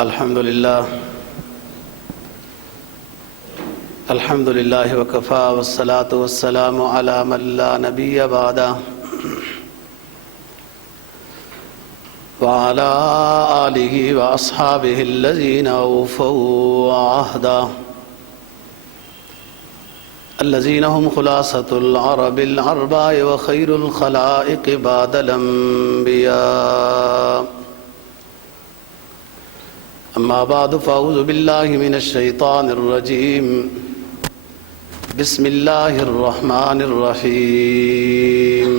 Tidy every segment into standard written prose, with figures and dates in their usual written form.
الحمد لله وكفى والصلاة والسلام على من لا نبي بعده وعلى آله وأصحابه الذين أوفوا عهده الذين هم خلاصة العرب الأرباع وخير الخلائق بعد الأنبياء. أما بعد فأعوذ بالله من الشيطان الرجيم. بسم الله الرحمن الرحيم.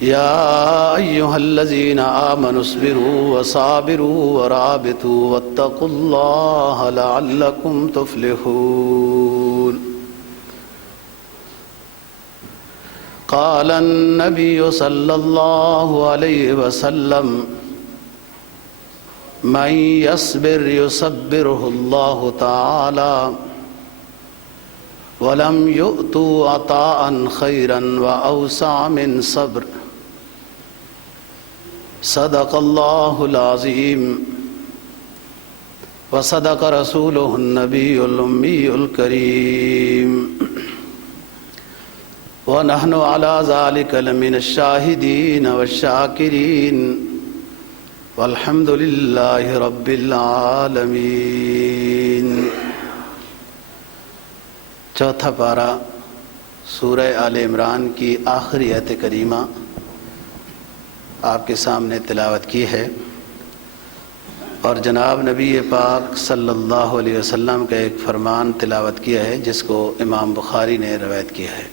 يا أيها الذين آمنوا اصبروا وصابروا ورابطوا واتقوا الله لعلكم تفلحون. قال النبي صلى الله عليه وسلم: من يصبر يصبره الله تعالى ولم يؤتوا عطاء خيرا وأوسع من صبر. صدق الله العظيم وصدق رسوله النبي الأمي الكريم ونحن على ذلك لمن الشاهدين والشاكرين والحمد لله رب العالمین. چوتھا پارہ سورہ آل عمران کی آخری آیت کریمہ آپ کے سامنے تلاوت کی ہے، اور جناب نبی پاک صلی اللہ علیہ وسلم کا ایک فرمان تلاوت کیا ہے جس کو امام بخاری نے روایت کیا ہے.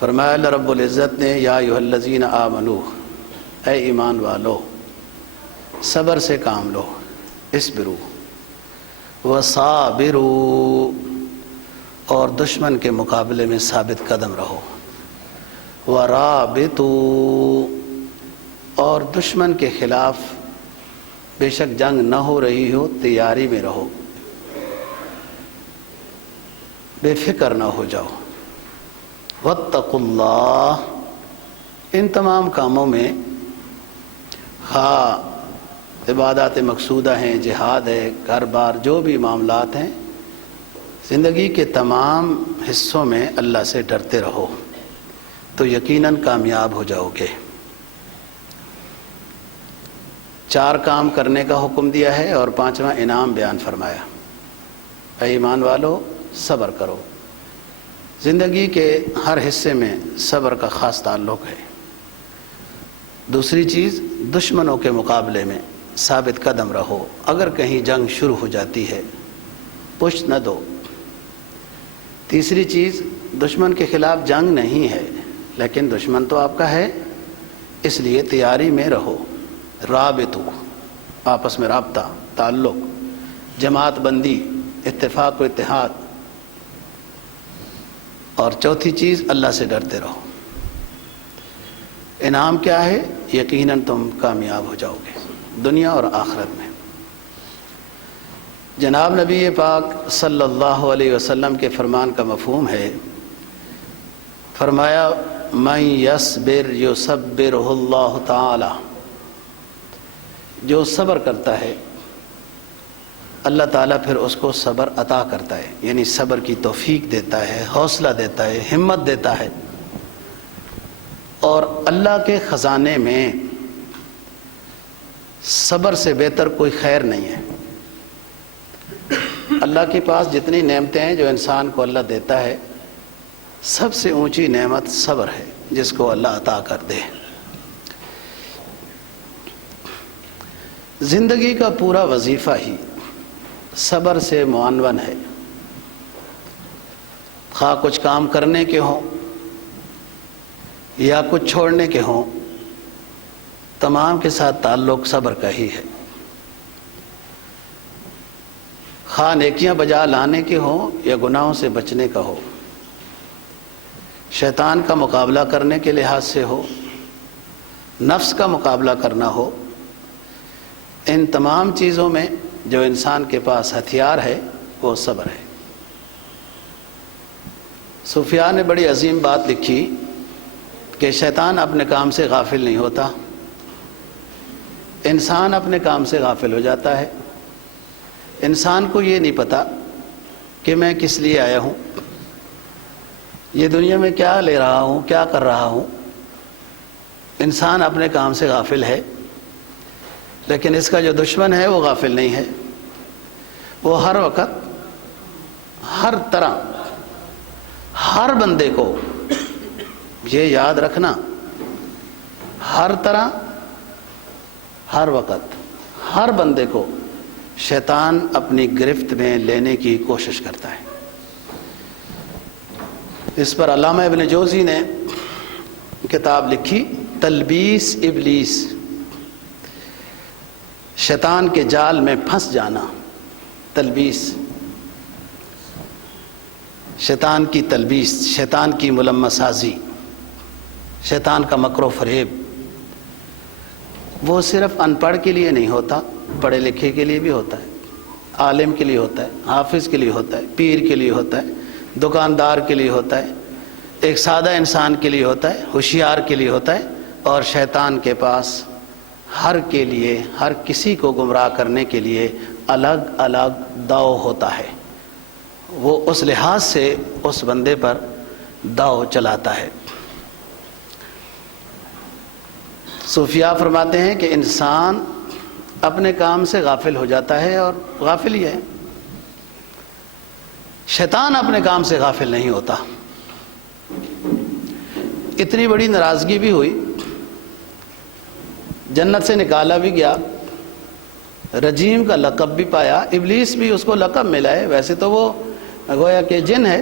فرمایا اللہ رب العزت نے: یا ایھا الذین آمنوا، اے ایمان والو، صبر سے کام لو، اصبرو وصابرو، اور دشمن کے مقابلے میں ثابت قدم رہو، ورابطو، اور دشمن کے خلاف بے شک جنگ نہ ہو رہی ہو تیاری میں رہو، بے فکر نہ ہو جاؤ. واتقوا اللہ، ان تمام کاموں میں عبادات مقصودہ ہیں، جہاد ہے، گھر بار، جو بھی معاملات ہیں، زندگی کے تمام حصوں میں اللہ سے ڈرتے رہو تو یقیناً کامیاب ہو جاؤ گے. 4 کام کرنے کا حکم دیا ہے اور 5واں انعام بیان فرمایا. اے ایمان والو، صبر کرو. زندگی کے ہر حصے میں صبر کا خاص تعلق ہے. دوسری چیز، دشمنوں کے مقابلے میں ثابت قدم رہو. اگر کہیں جنگ شروع ہو جاتی ہے پشت نہ دو. تیسری چیز، دشمن کے خلاف جنگ نہیں ہے لیکن دشمن تو آپ کا ہے، اس لیے تیاری میں رہو. رابطو، آپس میں رابطہ، تعلق، جماعت بندی، اتفاق و اتحاد. اور چوتھی چیز، اللہ سے ڈرتے رہو. انعام کیا ہے؟ یقیناً تم کامیاب ہو جاؤ گے دنیا اور آخرت میں. جناب نبی پاک صلی اللہ علیہ وسلم کے فرمان کا مفہوم ہے، فرمایا: من یصبر یصبرہ اللہ تعالی، جو صبر کرتا ہے اللہ تعالیٰ پھر اس کو صبر عطا کرتا ہے، یعنی صبر کی توفیق دیتا ہے، حوصلہ دیتا ہے، ہمت دیتا ہے. اور اللہ کے خزانے میں صبر سے بہتر کوئی خیر نہیں ہے. اللہ کے پاس جتنی نعمتیں ہیں جو انسان کو اللہ دیتا ہے، سب سے اونچی نعمت صبر ہے جس کو اللہ عطا کر دے. زندگی کا پورا وظیفہ ہی صبر سے معنون ہے. خواہ کچھ کام کرنے کے ہوں یا کچھ چھوڑنے کے ہوں، تمام کے ساتھ تعلق صبر کا ہی ہے. خواہ نیکیاں بجا لانے کے ہوں یا گناہوں سے بچنے کا ہو، شیطان کا مقابلہ کرنے کے لحاظ سے ہو، نفس کا مقابلہ کرنا ہو، ان تمام چیزوں میں جو انسان کے پاس ہتھیار ہے وہ صبر ہے. سفیان نے بڑی عظیم بات لکھی کہ شیطان اپنے کام سے غافل نہیں ہوتا انسان اپنے کام سے غافل ہو جاتا ہے. انسان کو یہ نہیں پتا کہ میں کس لیے آیا ہوں، یہ دنیا میں کیا لے رہا ہوں، کیا کر رہا ہوں. انسان اپنے کام سے غافل ہے، لیکن اس کا جو دشمن ہے وہ غافل نہیں ہے. وہ ہر وقت ہر طرح ہر بندے کو یہ یاد رکھنا، ہر طرح ہر وقت ہر بندے کو شیطان اپنی گرفت میں لینے کی کوشش کرتا ہے. اس پر علامہ ابن جوزی نے کتاب لکھی تلبیس ابلیس، شیطان کے جال میں پھنس جانا. تلبیس، شیطان کی تلبیس، شیطان کی ملمہ سازی، شیطان کا مکر و فریب. وہ صرف ان پڑھ کے لیے نہیں ہوتا، پڑھے لکھے کے لیے بھی ہوتا ہے، عالم کے لیے ہوتا ہے، حافظ کے لیے ہوتا ہے، پیر کے لیے ہوتا ہے، دکاندار کے لیے ہوتا ہے، ایک سادہ انسان کے لیے ہوتا ہے، ہوشیار کے لیے ہوتا ہے. اور شیطان کے پاس ہر کے لیے، ہر کسی کو گمراہ کرنے کے لیے الگ الگ داؤ ہوتا ہے. وہ اس لحاظ سے اس بندے پر داؤ چلاتا ہے. صوفیاء فرماتے ہیں کہ انسان اپنے کام سے غافل ہو جاتا ہے، اور غافل ہی ہے. شیطان اپنے کام سے غافل نہیں ہوتا. اتنی بڑی ناراضگی بھی ہوئی، جنت سے نکالا بھی گیا، رجیم کا لقب بھی پایا، ابلیس بھی اس کو لقب ملا ہے. ویسے تو وہ گویا کہ جن ہے،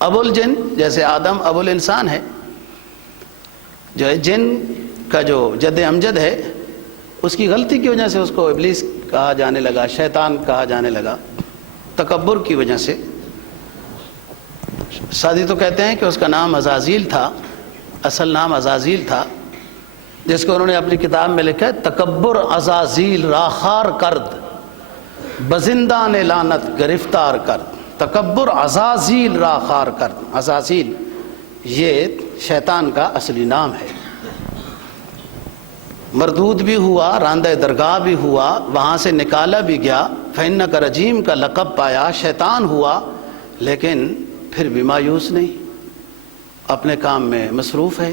ابو الجن، جیسے آدم ابو الانسان ہے. جو ہے جن کا جو جد امجد ہے، اس کی غلطی کی وجہ سے اس کو ابلیس کہا جانے لگا، شیطان کہا جانے لگا، تکبر کی وجہ سے. سادی تو کہتے ہیں کہ اس کا نام عزازیل تھا، اصل نام عزازیل تھا، جس کو انہوں نے اپنی کتاب میں لکھا ہے تکبر عزازیل راخار کرد، بزندان لعنت گرفتار کرد. تکبر عزازیل راخار کرد. عزازیل یہ شیطان کا اصلی نام ہے. مردود بھی ہوا، راندہ درگاہ بھی ہوا، وہاں سے نکالا بھی گیا، فإنک رجیم کا لقب پایا، شیطان ہوا، لیکن پھر بھی مایوس نہیں، اپنے کام میں مصروف ہے.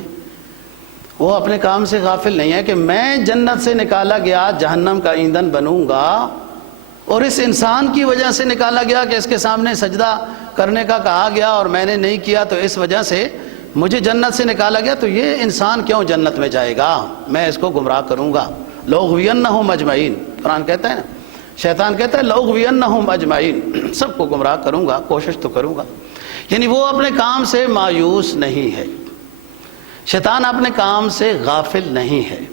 وہ اپنے کام سے غافل نہیں ہے کہ میں جنت سے نکالا گیا، جہنم کا ایندھن بنوں گا، اور اس انسان کی وجہ سے نکالا گیا کہ اس کے سامنے سجدہ کرنے کا کہا گیا اور میں نے نہیں کیا، تو اس وجہ سے مجھے جنت سے نکالا گیا. تو یہ انسان کیوں جنت میں جائے گا؟ میں اس کو گمراہ کروں گا. لأغوینہم اجمعین، قرآن کہتا ہے نا، شیطان کہتا ہے لأغوینہم اجمعین، سب کو گمراہ کروں گا، کوشش تو کروں گا. یعنی وہ اپنے کام سے مایوس نہیں ہے. شیطان اپنے کام سے غافل نہیں ہے،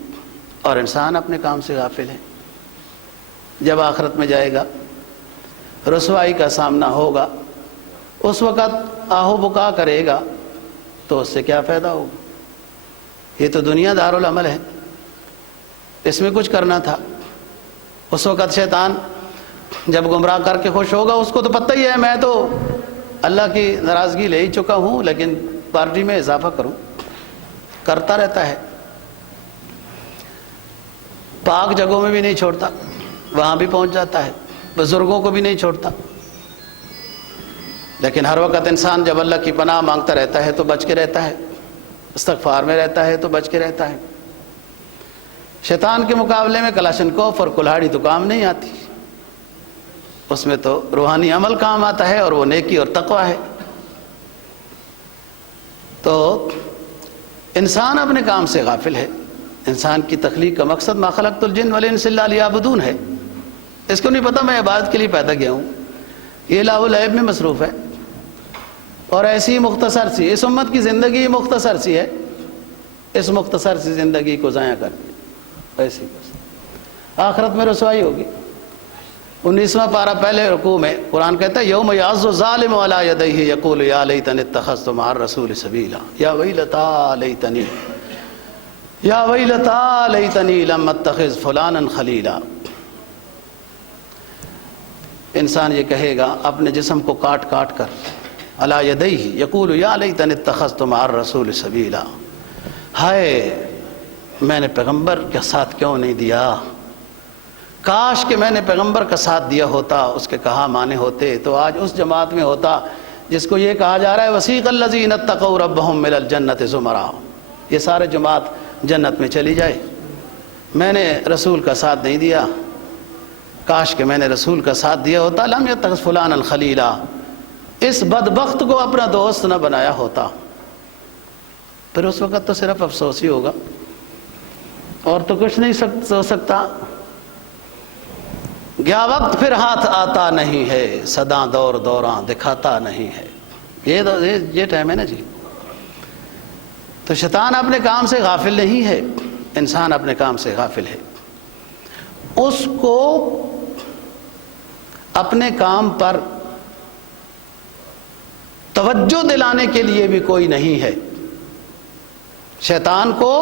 اور انسان اپنے کام سے غافل ہے. جب آخرت میں جائے گا، رسوائی کا سامنا ہوگا، اس وقت آہو بکا کرے گا، تو اس سے کیا فائدہ ہوگا؟ یہ تو دنیا دارالعمل ہے، اس میں کچھ کرنا تھا. اس وقت شیطان جب گمراہ کر کے خوش ہوگا، اس کو تو پتہ ہی ہے میں تو اللہ کی ناراضگی لے ہی چکا ہوں، لیکن پارٹی میں اضافہ کروں. کرتا رہتا ہے، پاک جگہوں میں بھی نہیں چھوڑتا، وہاں بھی پہنچ جاتا ہے، بزرگوں کو بھی نہیں چھوڑتا. لیکن ہر وقت انسان جب اللہ کی پناہ مانگتا رہتا ہے تو بچ کے رہتا ہے، استغفار میں رہتا ہے تو بچ کے رہتا ہے. شیطان کے مقابلے میں کلاشنکوف اور کلہاڑی تو کام نہیں آتی، اس میں تو روحانی عمل کام آتا ہے، اور وہ نیکی اور تقوی ہے. تو انسان اپنے کام سے غافل ہے. انسان کی تخلیق کا مقصد ما خلقت الجن والانس الا لیعبدون ہے. اس کو نہیں پتہ میں عبادت کے لیے پیدا کیا ہوں، یہ لاؤ العیب میں مصروف ہے. اور ایسی مختصر سی اس امت کی زندگی مختصر سی ہے، اس مختصر سی زندگی کو ضائع کر دیا، ایسی بس آخرت میں رسوائی ہوگی. 19واں پارہ پہلے رکوع میں قرآن کہتا ہے یوم یعض الظالم علی یدیہ یقول یا لیتنی اتخذت مع الرسول سبیلا یا ویلتا لیتنی یا ویلتا لیتنی لم اتخذ فلانا خلیلا. انسان یہ کہے گا اپنے جسم کو کاٹ کاٹ کر، علی یدیہ یقول یا لیتنی اتخذت مع الرسول سبیلا، ہائے میں نے پیغمبر کا ساتھ کیوں نہیں دیا، کاش کہ میں نے پیغمبر کا ساتھ دیا ہوتا، اس کے کہا مانے ہوتے تو آج اس جماعت میں ہوتا جس کو یہ کہا جا رہا ہے وسیق الذین اتقوا ربهم الی الجنۃ زمرا، یہ سارے جماعت جنت میں چلی جائے۔ میں نے رسول کا ساتھ نہیں دیا، کاش کہ میں نے رسول کا ساتھ دیا ہوتا، لم یتخذ فلانا خلیلا، اس بدبخت کو اپنا دوست نہ بنایا ہوتا۔ پھر اس وقت تو صرف افسوس ہی ہوگا اور تو کچھ نہیں ہو سکتا۔ گیا وقت پھر ہاتھ آتا نہیں ہے، صدا دور دوراں دکھاتا نہیں ہے، یہ ٹائم ہے نا جی۔ تو شیطان اپنے کام سے غافل نہیں ہے، انسان اپنے کام سے غافل ہے، اس کو اپنے کام پر توجہ دلانے کے لیے بھی کوئی نہیں ہے۔ شیطان کو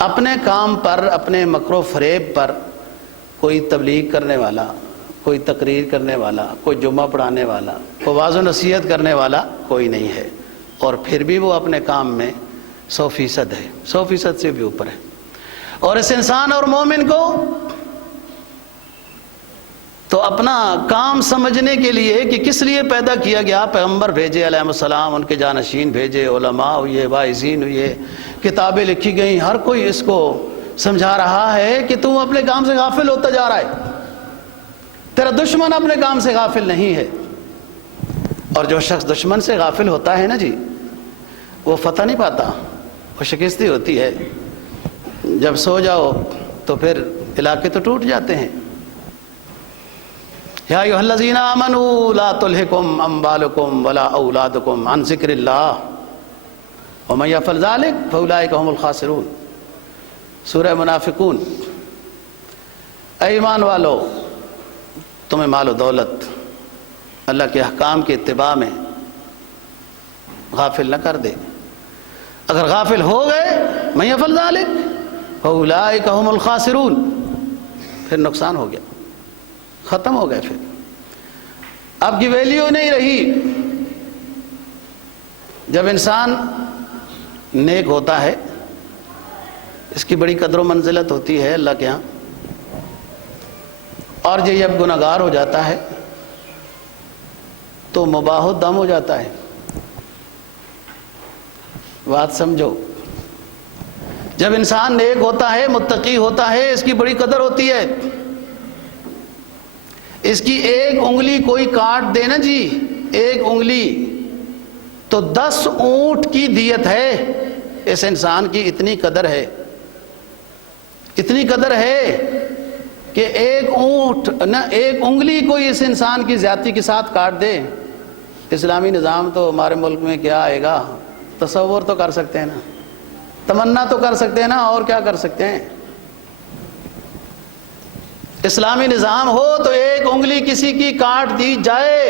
اپنے کام پر، اپنے مکر و فریب پر کوئی تبلیغ کرنے والا، کوئی تقریر کرنے والا، کوئی جمعہ پڑھانے والا، کوئی واعظ و نصیحت کرنے والا کوئی نہیں ہے، اور پھر بھی وہ اپنے کام میں 100% ہے، 100% سے بھی اوپر ہے۔ اور اس انسان اور مومن کو تو اپنا کام سمجھنے کے لیے کہ کس لیے پیدا کیا گیا، پیغمبر بھیجے علیہ السلام، ان کے جانشین بھیجے، علماء ہوئے، واعظین ہوئے، کتابیں لکھی گئیں، ہر کوئی اس کو سمجھا رہا ہے کہ تم اپنے کام سے غافل ہوتا جا رہا ہے، تیرا دشمن اپنے کام سے غافل نہیں ہے۔ اور جو شخص دشمن سے غافل ہوتا ہے نا جی، وہ فتح نہیں پاتا، وہ شکستی ہوتی ہے۔ جب سو جاؤ تو پھر علاقے تو ٹوٹ جاتے ہیں۔ یا ایھا الذین آمنوا لا تلھکم اموالکم ولا اولادکم عن ذکر اللہ ومن یفعل ذلک فاولئک ھم الخاسرون، سورہ منافقون۔ اے ایمان والو، تمہیں مال و دولت اللہ کے احکام کی اتباع میں غافل نہ کر دے۔ اگر غافل ہو گئے من یفعل ذلک فاولئک ھم الخاسرون، پھر نقصان ہو گیا، ختم ہو گئے، پھر اب کی ویلیو نہیں رہی۔ جب انسان نیک ہوتا ہے اس کی بڑی قدر و منزلت ہوتی ہے اللہ کے ہاں، اور جب گناہگار ہو جاتا ہے تو مباح الدم ہو جاتا ہے۔ بات سمجھو، جب انسان نیک ہوتا ہے، متقی ہوتا ہے، اس کی بڑی قدر ہوتی ہے۔ اس کی ایک انگلی کوئی کاٹ دے نا جی، ایک انگلی تو 10 اونٹ کی دیت ہے۔ اس انسان کی اتنی قدر ہے، اتنی قدر ہے کہ ایک اونٹ نہ، ایک انگلی کوئی اس انسان کی زیادتی کے ساتھ کاٹ دے، اسلامی نظام تو ہمارے ملک میں کیا آئے گا؟ تصور تو کر سکتے ہیں نا، تمنا تو کر سکتے ہیں نا، اور کیا کر سکتے ہیں؟ اسلامی نظام ہو تو ایک انگلی کسی کی کاٹ دی جائے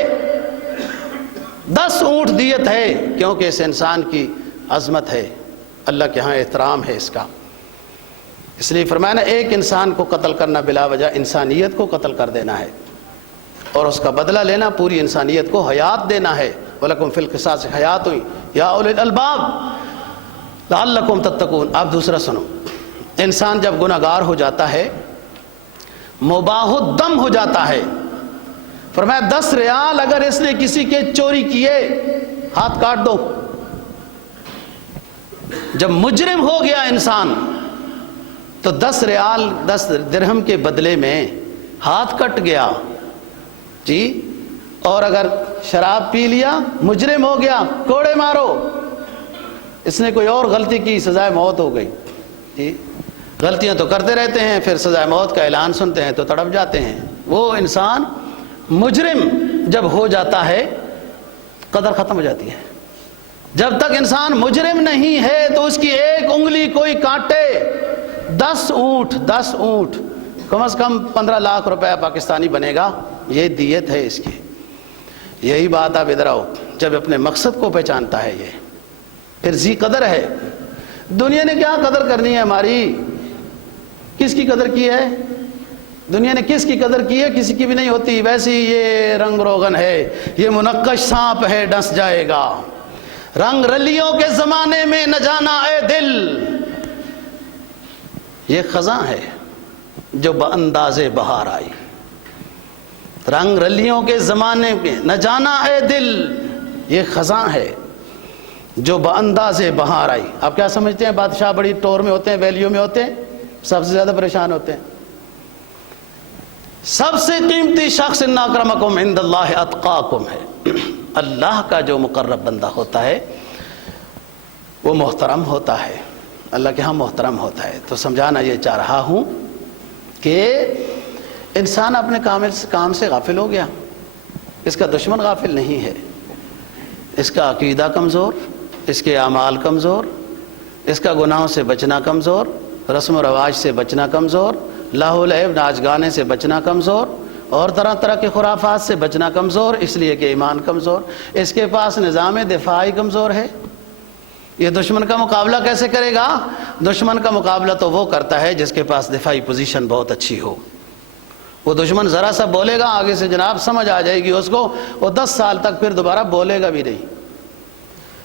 10 اونٹ دیت ہے، کیونکہ اس انسان کی عظمت ہے، اللہ کے ہاں احترام ہے اس کا۔ اس لیے فرمایا نا، ایک انسان کو قتل کرنا بلا وجہ انسانیت کو قتل کر دینا ہے، اور اس کا بدلہ لینا پوری انسانیت کو حیات دینا ہے۔ وَلَكُمْ فِي الْقِصَاصِ حَيَاةٌ يَا أُولِي الْأَلْبَابِ لَعَلَّكُمْ تَتَّقُونَ۔ آپ دوسرا سنو، انسان جب گناہگار ہو جاتا ہے، مباح الدم ہو جاتا ہے، فرمایا 10 ریال اگر اس نے کسی کے چوری کیے، ہاتھ کاٹ دو۔ جب مجرم ہو گیا انسان تو 10 ریال 10 درہم کے بدلے میں ہاتھ کٹ گیا جی۔ اور اگر شراب پی لیا، مجرم ہو گیا، کوڑے مارو۔ اس نے کوئی اور غلطی کی، سزائے موت ہو گئی جی۔ غلطیاں تو کرتے رہتے ہیں، پھر سزائے موت کا اعلان سنتے ہیں تو تڑپ جاتے ہیں۔ وہ انسان مجرم جب ہو جاتا ہے قدر ختم ہو جاتی ہے۔ جب تک انسان مجرم نہیں ہے تو اس کی ایک انگلی کوئی کاٹے، 10 اونٹ کم از کم 15 لاکھ روپے پاکستانی بنے گا، یہ دیت ہے اس کی۔ یہی بات آپ ادھر آؤ، جب اپنے مقصد کو پہچانتا ہے یہ پھر ذی قدر ہے۔ دنیا نے کیا قدر کرنی ہے ہماری؟ کس کی قدر کی ہے دنیا نے؟ کس کی قدر کی ہے؟ کسی کی بھی نہیں ہوتی۔ ویسی یہ رنگ روغن ہے، یہ منقش سانپ ہے، ڈس جائے گا۔ رنگ رلیوں کے زمانے میں نہ جانا اے دل، یہ خزاں ہے جو بانداز بہار آئی، رنگ رلیوں کے زمانے میں نہ جانا اے دل، یہ خزاں ہے جو بانداز بہار آئی۔ آپ کیا سمجھتے ہیں بادشاہ بڑی ٹور میں ہوتے ہیں، ویلیو میں ہوتے ہیں، سب سے زیادہ پریشان ہوتے ہیں؟ سب سے قیمتی شخص ان اکرمکم عند اللہ اتقاکم ہے۔ اللہ کا جو مقرب بندہ ہوتا ہے وہ محترم ہوتا ہے، اللہ کے ہاں محترم ہوتا ہے۔ تو سمجھانا یہ چاہ رہا ہوں کہ انسان اپنے کام سے غافل ہو گیا، اس کا دشمن غافل نہیں ہے، اس کا عقیدہ کمزور، اس کے اعمال کمزور، اس کا گناہوں سے بچنا کمزور، رسم و رواج سے بچنا کمزور، لاہو لعب ناچ گانے سے بچنا کمزور، اور طرح طرح کے خرافات سے بچنا کمزور، اس لیے کہ ایمان کمزور، اس کے پاس نظام دفاعی کمزور ہے۔ یہ دشمن کا مقابلہ کیسے کرے گا؟ دشمن کا مقابلہ تو وہ کرتا ہے جس کے پاس دفاعی پوزیشن بہت اچھی ہو۔ وہ دشمن ذرا سا بولے گا آگے سے جناب سمجھ آ جائے گی اس کو، وہ 10 سال تک پھر دوبارہ بولے گا بھی نہیں۔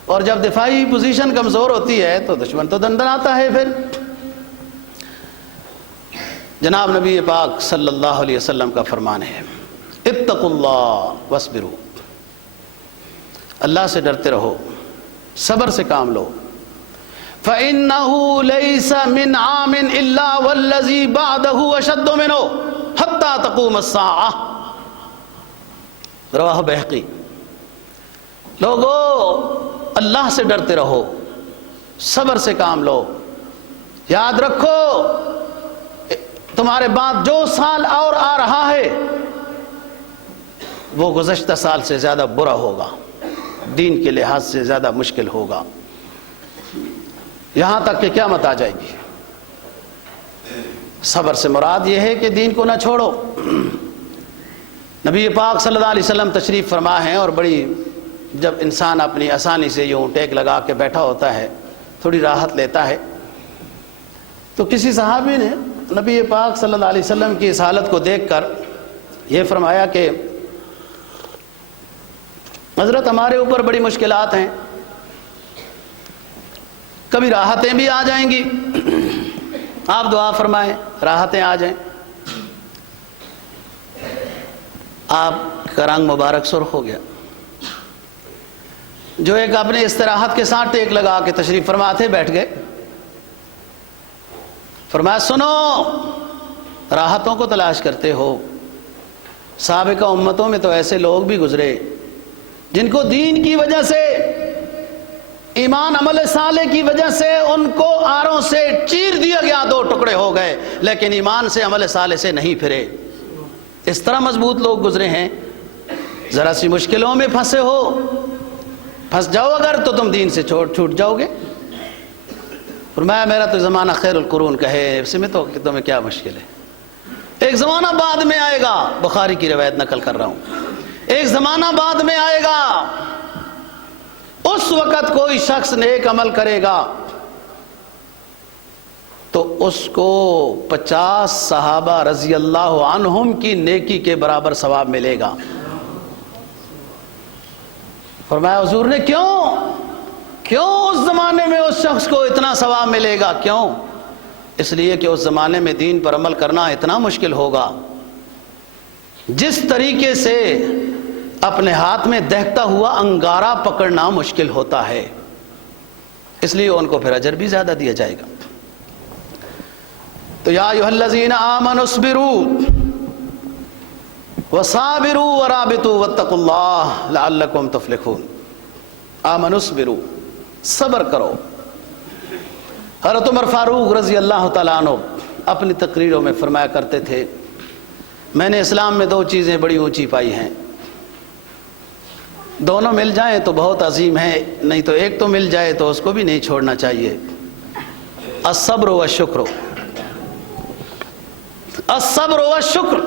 اور جب دفاعی پوزیشن کمزور ہوتی ہے تو دشمن تو دندناتا ہے۔ پھر جناب نبی پاک صلی اللہ علیہ وسلم کا فرمان ہے، اتقوا اللہ واصبروا، اللہ سے ڈرتے رہو، صبر سے کام لو۔ فَإِنَّهُ لَيْسَ مِنْ عَامٍ إِلَّا وَالَّذِي بَعْدَهُ أَشَدُّ مِنْهُ حَتَّى تَقُومَ السَّاعَةُ، رواہ بہقی۔ لوگو اللہ سے ڈرتے رہو، صبر سے کام لو، یاد رکھو تمہارے بعد جو سال اور آ رہا ہے وہ گزشتہ سال سے زیادہ برا ہوگا، دین کے لحاظ سے زیادہ مشکل ہوگا، یہاں تک کہ قیامت آ جائے گی۔ صبر سے مراد یہ ہے کہ دین کو نہ چھوڑو۔ نبی پاک صلی اللہ علیہ وسلم تشریف فرما ہیں، اور بڑی جب انسان اپنی آسانی سے یوں ٹیک لگا کے بیٹھا ہوتا ہے، تھوڑی راحت لیتا ہے، تو کسی صحابی نے نبی پاک صلی اللہ علیہ وسلم کی اس حالت کو دیکھ کر یہ فرمایا کہ حضرت ہمارے اوپر بڑی مشکلات ہیں، کبھی راحتیں بھی آ جائیں گی، آپ دعا فرمائیں راحتیں آ جائیں۔ آپ کا رنگ مبارک سرخ ہو گیا۔ جو ایک اپنے استراحت کے ساتھ ٹیک لگا کے تشریف فرما تھے بیٹھ گئے، فرمایا سنو، راحتوں کو تلاش کرتے ہو، سابقہ امتوں میں تو ایسے لوگ بھی گزرے جن کو دین کی وجہ سے، ایمان عمل صالح کی وجہ سے ان کو آروں سے چیر دیا گیا، 2 ٹکڑے ہو گئے، لیکن ایمان سے عمل صالح سے نہیں پھرے۔ اس طرح مضبوط لوگ گزرے ہیں۔ ذرا سی مشکلوں میں پھنسے ہو، پھنس جاؤ اگر تو تم دین سے چھوٹ جاؤ گے۔ فرمایا میرا تو زمانہ خیر القرون کا ہے، اس میں تو تمہیں کیا مشکل ہے، ایک زمانہ بعد میں آئے گا، بخاری کی روایت نقل کر رہا ہوں، ایک زمانہ بعد میں آئے گا، اس وقت کوئی شخص نیک عمل کرے گا تو اس کو 50 صحابہ رضی اللہ عنہم کی نیکی کے برابر ثواب ملے گا۔ فرمایا حضور نے کیوں اس زمانے میں اس شخص کو اتنا ثواب ملے گا؟ کیوں؟ اس لیے کہ اس زمانے میں دین پر عمل کرنا اتنا مشکل ہوگا، جس طریقے سے اپنے ہاتھ میں دہتا ہوا انگارہ پکڑنا مشکل ہوتا ہے، اس لیے ان کو پھر اجر بھی زیادہ دیا جائے گا۔ تو یا ایھا الذین آمنوا اصبروا وصابروا ورابطوا واتقوا اللہ لعلکم تفلحون۔ آمنوا اصبروا، صبر کرو۔ حضرت عمر فاروق رضی اللہ تعالیٰ عنہ اپنی تقریروں میں فرمایا کرتے تھے، میں نے اسلام میں 2 چیزیں بڑی اونچی پائی ہیں، دونوں مل جائیں تو بہت عظیم ہے، نہیں تو ایک تو مل جائے تو اس کو بھی نہیں چھوڑنا چاہیے۔ الصبر والشکر، الصبر والشکر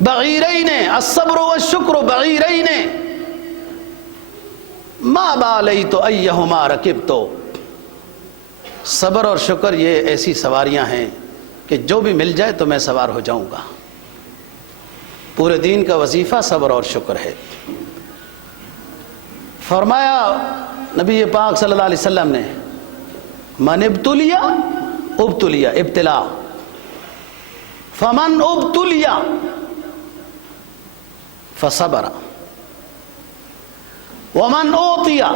بعیرین، الصبر والشکر بعیرین ما بالیت ایہما رکبت۔ صبر اور شکر یہ ایسی سواریاں ہیں کہ جو بھی مل جائے تو میں سوار ہو جاؤں گا۔ پورے دین کا وظیفہ صبر اور شکر ہے۔ فرمایا نبی پاک صلی اللہ علیہ وسلم نے، من ابتلیا ابتلیا ابتلا، فمن ابتلیا فصبر ومن اوتیا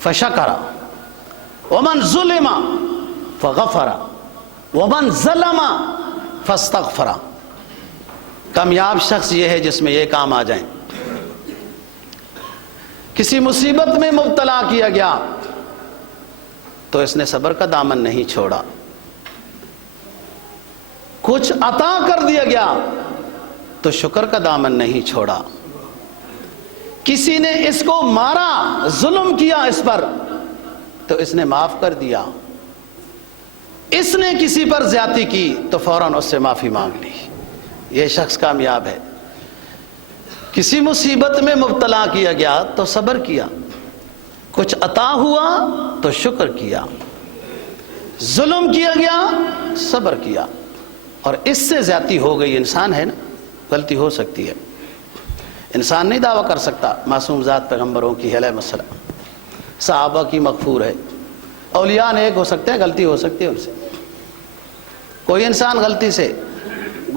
فشکر ومن ظلم فغفر ومن ظلم فاستغفر۔ کامیاب شخص یہ ہے جس میں یہ کام آ جائیں۔ کسی مصیبت میں مبتلا کیا گیا تو اس نے صبر کا دامن نہیں چھوڑا، کچھ عطا کر دیا گیا تو شکر کا دامن نہیں چھوڑا، کسی نے اس کو مارا، ظلم کیا اس پر تو اس نے معاف کر دیا، اس نے کسی پر زیادتی کی تو فوراً اس سے معافی مانگ لی۔ یہ شخص کامیاب ہے۔ کسی مصیبت میں مبتلا کیا گیا تو صبر کیا، کچھ عطا ہوا تو شکر کیا، ظلم کیا گیا صبر کیا، اور اس سے زیادتی ہو گئی، انسان ہے نا، غلطی ہو سکتی ہے، انسان نہیں دعویٰ کر سکتا معصوم ذات پیغمبروں کی ہے مسئلہ، صحابہ کی مغفور ہے، اولیاء نیک ہو سکتے ہیں، غلطی ہو سکتی ہے ان سے، کوئی انسان غلطی سے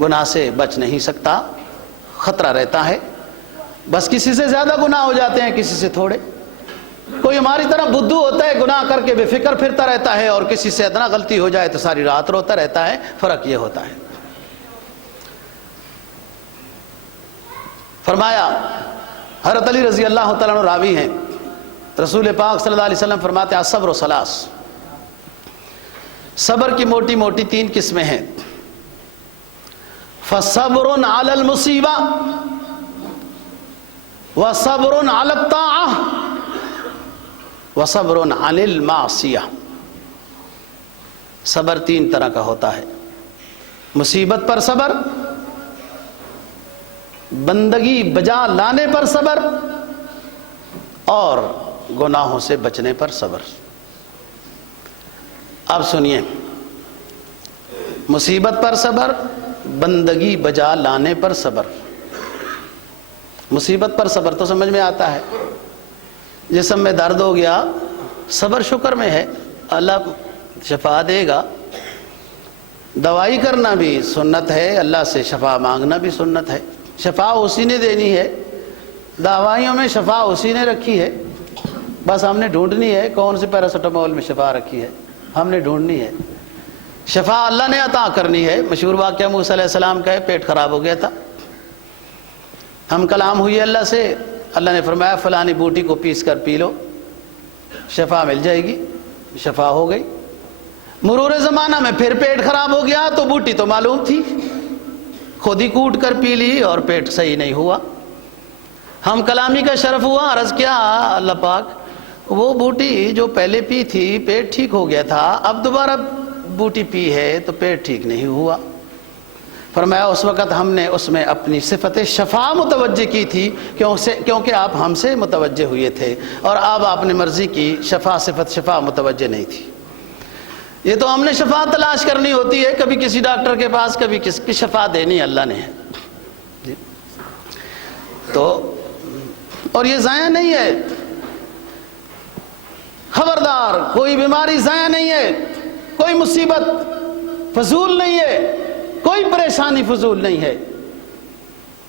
گناہ سے بچ نہیں سکتا، خطرہ رہتا ہے، بس کسی سے زیادہ گناہ ہو جاتے ہیں، کسی سے تھوڑے۔ کوئی ہماری طرح بدھو ہوتا ہے، گناہ کر کے بے فکر پھرتا رہتا ہے، اور کسی سے ادنا غلطی ہو جائے تو ساری رات روتا رہتا ہے، فرق یہ ہوتا ہے۔ فرمایا، حضرت علی رضی اللہ تعالیٰ عنہ راوی ہیں، رسول پاک صلی اللہ علیہ وسلم فرماتے ہیں الصبر ثلاث، صبر کی موٹی موٹی 3 قسمیں ہیں۔ فصبر علی المصیبہ وصبر علی الطاعہ وصبر عن المعصیہ۔ صبر 3 طرح کا ہوتا ہے، مصیبت پر صبر، بندگی بجا لانے پر صبر، اور گناہوں سے بچنے پر صبر۔ اب سنیے، مصیبت پر صبر، بندگی بجا لانے پر صبر۔ مصیبت پر صبر تو سمجھ میں آتا ہے، جسم میں درد ہو گیا، صبر شکر میں ہے، اللہ شفا دے گا، دوائی کرنا بھی سنت ہے، اللہ سے شفا مانگنا بھی سنت ہے، شفا اسی نے دینی ہے، دوائیوں میں شفا اسی نے رکھی ہے، بس ہم نے ڈھونڈنی ہے کون سی پیراسیٹامول میں شفا رکھی ہے، ہم نے ڈھونڈنی ہے، شفا اللہ نے عطا کرنی ہے۔ مشہور واقعہ موسیٰ علیہ السلام کا ہے، پیٹ خراب ہو گیا تھا، ہم کلام ہوئی اللہ سے، اللہ نے فرمایا فلانی بوٹی کو پیس کر پی لو، شفا مل جائے گی، شفا ہو گئی۔ مرور زمانہ میں پھر پیٹ خراب ہو گیا تو بوٹی تو معلوم تھی، خود ہی کوٹ کر پی لی اور پیٹ صحیح نہیں ہوا۔ ہم کلامی کا شرف ہوا، عرض کیا اللہ پاک وہ بوٹی جو پہلے پی تھی پیٹ ٹھیک ہو گیا تھا، اب دوبارہ بوٹی پی ہے تو پیٹ ٹھیک نہیں ہوا۔ فرمایا اس وقت ہم نے اس میں اپنی صفت شفا متوجہ کی تھی کیونکہ آپ ہم سے متوجہ ہوئے تھے، اور اب آپ نے مرضی کی شفا، صفت شفا متوجہ نہیں تھی۔ یہ تو ہم نے شفا تلاش کرنی ہوتی ہے، کبھی کسی ڈاکٹر کے پاس، کبھی کس کی، شفا دینی اللہ نے ہے جی۔ تو اور یہ ضائع نہیں ہے، خبردار، کوئی بیماری ضائع نہیں ہے، کوئی مصیبت فضول نہیں ہے، کوئی پریشانی فضول نہیں ہے۔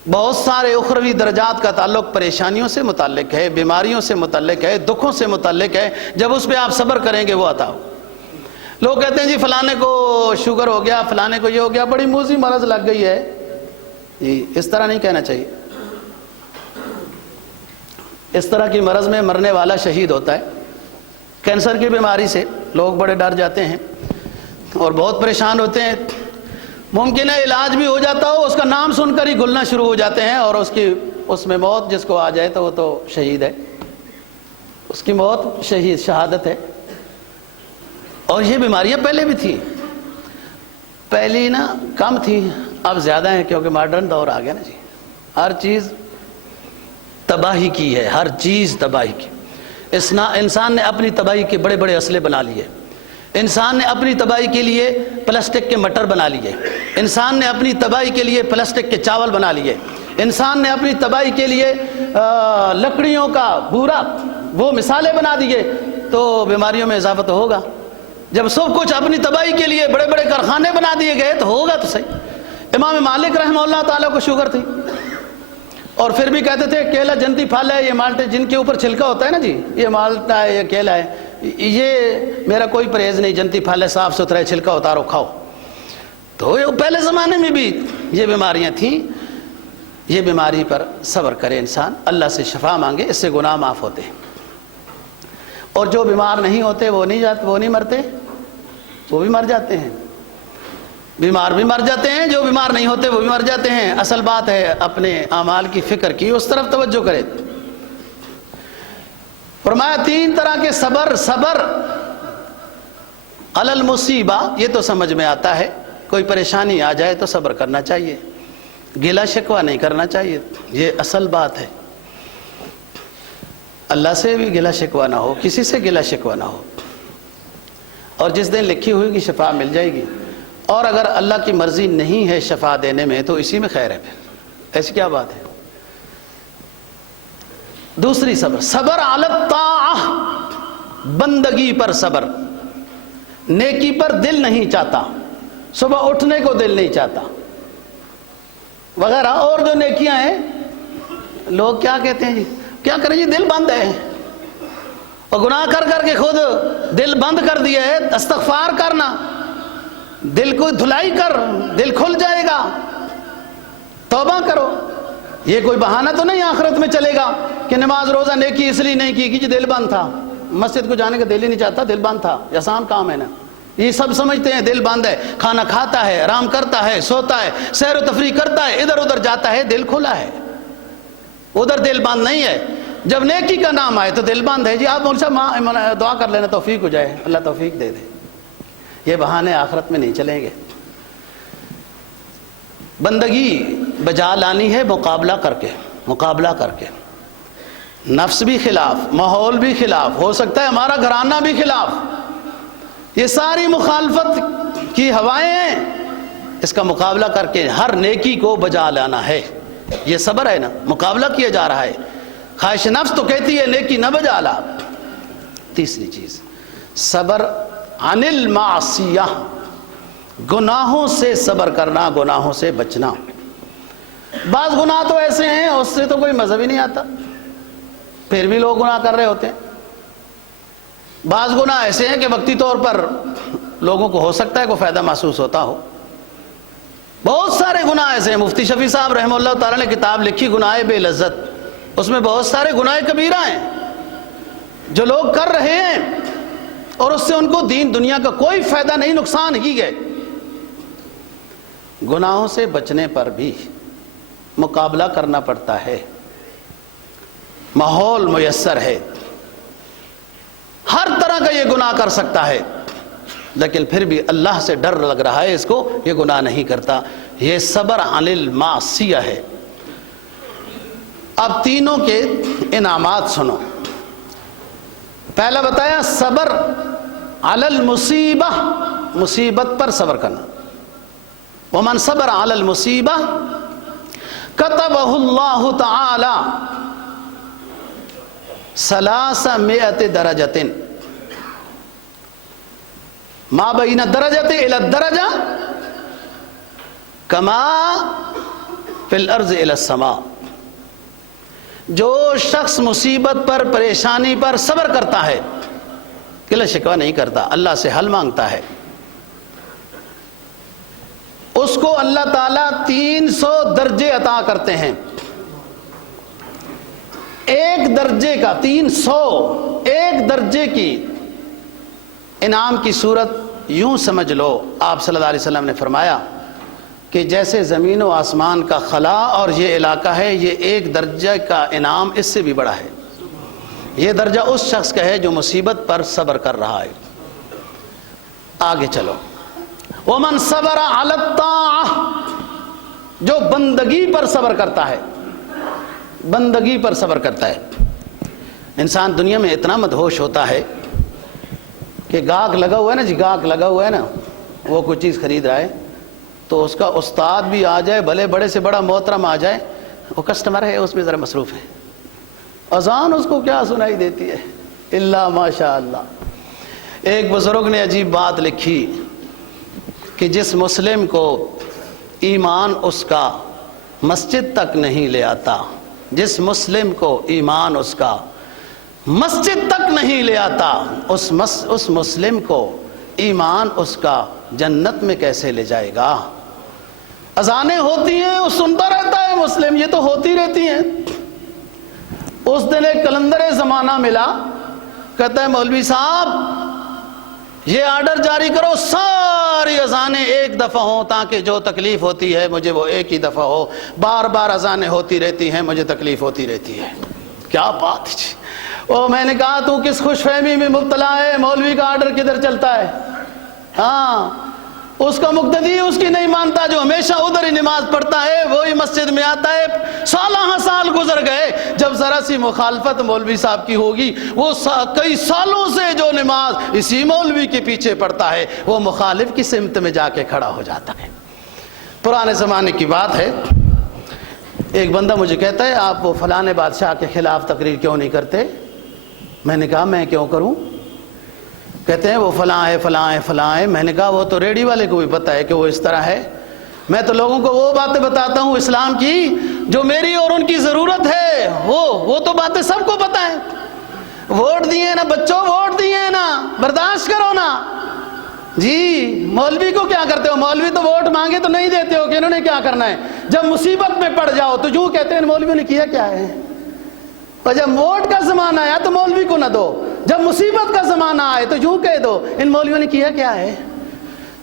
بہت سارے اخروی درجات کا تعلق پریشانیوں سے متعلق ہے، بیماریوں سے متعلق ہے، دکھوں سے متعلق ہے، جب اس پہ آپ صبر کریں گے وہ عطا ہو۔ لوگ کہتے ہیں جی فلانے کو شوگر ہو گیا، فلانے کو یہ ہو گیا، بڑی موذی مرض لگ گئی ہے، جی اس طرح نہیں کہنا چاہیے۔ اس طرح کی مرض میں مرنے والا شہید ہوتا ہے۔ کینسر کی بیماری سے لوگ بڑے ڈر جاتے ہیں اور بہت پریشان ہوتے ہیں، ممکن ہے علاج بھی ہو جاتا ہو، اس کا نام سن کر ہی گھلنا شروع ہو جاتے ہیں، اور اس میں موت جس کو آ جائے تو وہ تو شہید ہے، اس کی موت شہادت ہے۔ اور یہ بیماریاں پہلے بھی تھیں، پہلی نا کم تھی، اب زیادہ ہیں کیونکہ ماڈرن دور آ گیا نا جی، ہر چیز تباہی کی ہے، ہر چیز تباہی کی۔ انسان نے اپنی تباہی کے بڑے بڑے اسلحے بنا لیے، انسان نے اپنی تباہی کے لیے پلاسٹک کے مٹر بنا لیے، انسان نے اپنی تباہی کے لیے پلاسٹک کے چاول بنا لیے، انسان نے اپنی تباہی کے لیے لکڑیوں کا بورا وہ مثالیں بنا دیے، تو بیماریوں میں اضافہ تو ہوگا۔ جب سب کچھ اپنی تباہی کے لیے بڑے بڑے کارخانے بنا دیے گئے تو ہوگا تو صحیح۔ امام مالک رحمہ اللہ تعالیٰ کو شوگر تھی، اور پھر بھی کہتے تھے کیلا جنتی پھل ہے، یہ مالٹے جن کے اوپر چھلکا ہوتا ہے نا جی، یہ مالٹا ہے، یہ کیلا ہے، یہ میرا کوئی پرہیز نہیں، جنتی پھل ہے، صاف ستھرا ہے، چھلکا اتارو کھاؤ۔ تو پہلے زمانے میں بھی یہ بیماریاں تھیں۔ یہ بیماری پر صبر کرے انسان، اللہ سے شفا مانگے، اس سے گناہ معاف ہوتے ہیں۔ اور جو بیمار نہیں ہوتے وہ نہیں مرتے، وہ بھی مر جاتے ہیں۔ بیمار بھی مر جاتے ہیں، جو بیمار نہیں ہوتے وہ بھی مر جاتے ہیں۔ اصل بات ہے اپنے اعمال کی فکر کی، اس طرف توجہ کرے۔ فرمایا 3 طرح کے صبر علی المصیبہ، یہ تو سمجھ میں آتا ہے، کوئی پریشانی آ جائے تو صبر کرنا چاہیے، گلہ شکوہ نہیں کرنا چاہیے، یہ اصل بات ہے۔ اللہ سے بھی گلہ شکوہ نہ ہو، کسی سے گلہ شکوہ نہ ہو، اور جس دن لکھی ہوئی کی شفا مل جائے گی، اور اگر اللہ کی مرضی نہیں ہے شفا دینے میں تو اسی میں خیر ہے، پھر ایسی کیا بات ہے۔ دوسری صبر علی الطاعہ، بندگی پر صبر، نیکی پر دل نہیں چاہتا، صبح اٹھنے کو دل نہیں چاہتا وغیرہ، اور جو نیکیاں ہیں لوگ کیا کہتے ہیں جی، کیا کریں جی، دل بند ہے، اور گناہ کر کر کے خود دل بند کر دیا ہے۔ استغفار کرنا، دل کو دھلائی کر، دل کھل جائے گا، توبہ کرو۔ یہ کوئی بہانہ تو نہیں آخرت میں چلے گا کہ نماز روزہ نیکی اس لیے نہیں کی کہ دل بند تھا، مسجد کو جانے کا دل ہی نہیں چاہتا، دل بند تھا، آسان کام ہے نا۔ یہ سب سمجھتے ہیں دل بند ہے، کھانا کھاتا ہے، آرام کرتا ہے، سوتا ہے، سیر و تفریح کرتا ہے، ادھر ادھر جاتا ہے، دل کھلا ہے، ادھر دل بند نہیں ہے۔ جب نیکی کا نام آئے تو دل بند ہے جی۔ آپ مجھ سے دعا کر لینا توفیق ہو جائے، اللہ توفیق دے دے، یہ بہانے آخرت میں نہیں چلیں گے۔ بندگی بجا لانی ہے مقابلہ کر کے، نفس بھی خلاف، ماحول بھی خلاف، ہو سکتا ہے ہمارا گھرانہ بھی خلاف، یہ ساری مخالفت کی ہوائیں ہیں، اس کا مقابلہ کر کے ہر نیکی کو بجا لانا ہے۔ یہ صبر ہے نا، مقابلہ کیا جا رہا ہے۔ خواہش نفس تو کہتی ہے نیکی نہ بجا لا۔ تیسری چیز صبر عن المعصیہ، گناہوں سے صبر کرنا، گناہوں سے بچنا۔ بعض گناہ تو ایسے ہیں اس سے تو کوئی مزہ بھی نہیں آتا، پھر بھی لوگ گناہ کر رہے ہوتے ہیں۔ بعض گناہ ایسے ہیں کہ وقتی طور پر لوگوں کو ہو سکتا ہے کوئی فائدہ محسوس ہوتا ہو۔ بہت سارے گناہ ایسے ہیں، مفتی شفیع صاحب رحمہ اللہ تعالیٰ نے کتاب لکھی گناہ بے لذت، اس میں بہت سارے گناہ کبیرہ ہیں جو لوگ کر رہے ہیں اور اس سے ان کو دین دنیا کا کوئی فائدہ نہیں، نقصان ہی گئے۔ گناہوں سے بچنے پر بھی مقابلہ کرنا پڑتا ہے، ماحول میسر ہے، ہر طرح کا یہ گناہ کر سکتا ہے، لیکن پھر بھی اللہ سے ڈر لگ رہا ہے اس کو، یہ گناہ نہیں کرتا۔ یہ صبر عن المعصیہ ہے۔ اب تینوں کے انعامات سنو۔ پہلا بتایا صبر علی المصیبہ، مصیبت پر صبر کرنا۔ ومن صبر علی المصیبہ کتبہ اللہ تعالی 300 درجۃ، ما بین الدرجۃ الی الدرجہ کما فی الارض الی السماء۔ جو شخص مصیبت پر، پریشانی پر صبر کرتا ہے، گلہ شکوہ نہیں کرتا، اللہ سے حل مانگتا ہے، اس کو اللہ تعالیٰ 300 درجے عطا کرتے ہیں۔ ایک درجے کا 300، ایک درجے کی انعام کی صورت یوں سمجھ لو، آپ صلی اللہ علیہ وسلم نے فرمایا کہ جیسے زمین و آسمان کا خلا اور یہ علاقہ ہے، یہ ایک درجہ کا انعام اس سے بھی بڑا ہے۔ یہ درجہ اس شخص کا ہے جو مصیبت پر صبر کر رہا ہے۔ آگے چلو، ومن صبر علی الطاعہ، جو بندگی پر صبر کرتا ہے، بندگی پر صبر کرتا ہے۔ انسان دنیا میں اتنا مدہوش ہوتا ہے کہ گاہک لگا ہوا ہے نا جی، گاہک لگا ہوا ہے نا، وہ کوئی چیز خرید رہا ہے تو اس کا استاد بھی آ جائے، بھلے بڑے سے بڑا محترم آ جائے، وہ کسٹمر ہے، اس میں ذرا مصروف ہے، اذان اس کو کیا سنائی دیتی ہے، الا ماشاء اللہ۔ ایک بزرگ نے عجیب بات لکھی کہ جس مسلم کو ایمان اس کا مسجد تک نہیں لے آتا، جس مسلم کو ایمان اس کا مسجد تک نہیں لے آتا، اس مسلم کو ایمان اس کا جنت میں کیسے لے جائے گا؟ اذانیں ہوتی ہیں وہ سنتا رہتا ہے مسلم، یہ تو ہوتی رہتی ہیں۔ اس دن ایک کلندر زمانہ ملا، کہتا ہے مولوی صاحب یہ آرڈر جاری کرو ساری اذانیں ایک دفعہ ہوں تاکہ جو تکلیف ہوتی ہے مجھے وہ ایک ہی دفعہ ہو، بار بار اذانیں ہوتی رہتی ہیں مجھے تکلیف ہوتی رہتی ہے۔ کیا بات جی! میں نے کہا تو کس خوش فہمی میں مبتلا ہے، مولوی کا آرڈر کدھر چلتا ہے؟ ہاں، اس کا مقتدی اس کی نہیں مانتا، جو ہمیشہ ادھر ہی نماز پڑھتا ہے وہی مسجد میں آتا ہے۔ سالہ سال گزر گئے، جب ذرا سی مخالفت مولوی صاحب کی ہوگی، وہ کئی سالوں سے جو نماز اسی مولوی کے پیچھے پڑھتا ہے وہ مخالف کی سمت میں جا کے کھڑا ہو جاتا ہے۔ پرانے زمانے کی بات ہے، ایک بندہ مجھے کہتا ہے آپ وہ فلانے بادشاہ کے خلاف تقریر کیوں نہیں کرتے؟ میں نے کہا میں کیوں کروں؟ کہتے ہیں وہ فلاں ہے فلاں ہے فلاں ہے۔ میں نے کہا وہ تو ریڈی والے کو بھی پتہ ہے کہ وہ اس طرح ہے، میں تو لوگوں کو وہ باتیں بتاتا ہوں اسلام کی جو میری اور ان کی ضرورت ہے، وہ تو باتیں سب کو پتہ ہے۔ ووٹ دیے نا بچوں، ووٹ دیے نا، برداشت کرو نا جی۔ مولوی کو کیا کرتے ہو؟ مولوی تو ووٹ مانگے تو نہیں دیتے ہو کہ انہوں نے کیا کرنا ہے، جب مصیبت میں پڑ جاؤ تو یوں کہتے ہیں مولوی نے کیا کیا ہے، اور جب ووٹ کا زمانہ آیا تو مولوی کو نہ دو، جب مصیبت کا زمانہ آئے تو یوں کہہ دو ان مولویوں نے کیا کیا ہے۔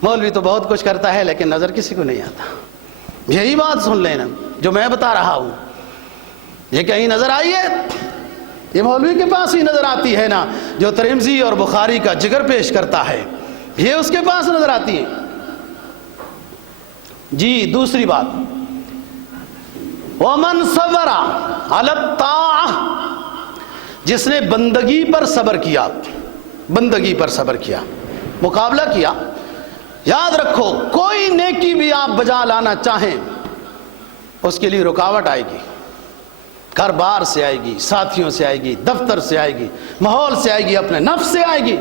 مولوی تو بہت کچھ کرتا ہے لیکن نظر کسی کو نہیں آتا۔ یہی بات سن لینا جو میں بتا رہا ہوں، یہ کہیں نظر آئی ہے؟ یہ مولوی کے پاس ہی نظر آتی ہے نا، جو ترمذی اور بخاری کا جگر پیش کرتا ہے یہ اس کے پاس نظر آتی ہے۔ جی دوسری بات، وَمَنْ صَبَرَ عَلَى الطَّاعَةِ، جس نے بندگی پر صبر کیا، بندگی پر صبر کیا، مقابلہ کیا۔ یاد رکھو کوئی نیکی بھی آپ بجا لانا چاہیں اس کے لیے رکاوٹ آئے گی، گھر بار سے آئے گی، ساتھیوں سے آئے گی، دفتر سے آئے گی، ماحول سے آئے گی، اپنے نفس سے آئے گی۔